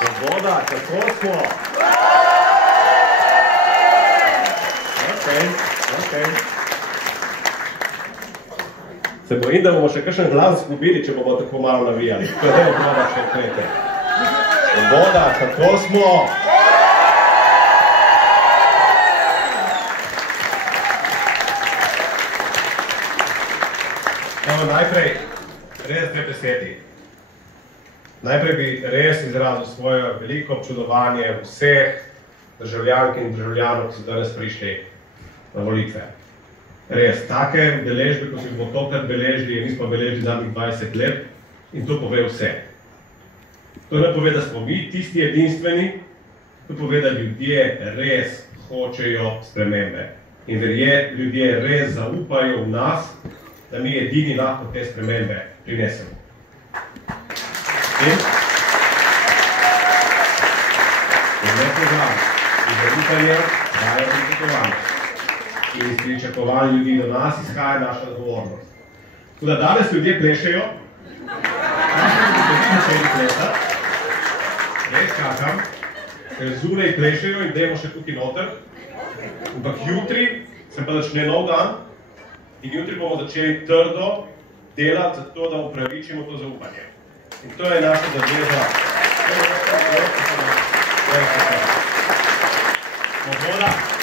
Svoboda, kako smo? Ok. Se bojim, da bomo še kakšen glas izgubili, če bomo tako malo navijali. Svoboda, kako smo? Najprej res dve besedi. Najprej bi res izrazil svoje veliko občudovanje vseh državljank in državljanov, ki so danes prišli na volitve. Res, take beležbe, ko smo tokrat beležili, nismo beležili zadnjih 20 let in to pove vse. To ne pove, da smo mi tisti edinstveni, to pove, da ljudje res hočejo spremembe. In ljudje res zaupajo v nas, da mi edini lahko te spremembe prinesemo. In ne pozabimo, iz zaupanja dajo pričakovanje. In iz pričakovanj ljudi do nas izhaja naša odgovornost. Tako da danes ljudje plešejo, res čakam, ker zunaj plešejo in dajmo še tukaj noter, ampak jutri se pa začne nov dan in jutri bomo začeli trdo delati za to, da upravičimo to zaupanje. In to je naša zaveza. Svoboda.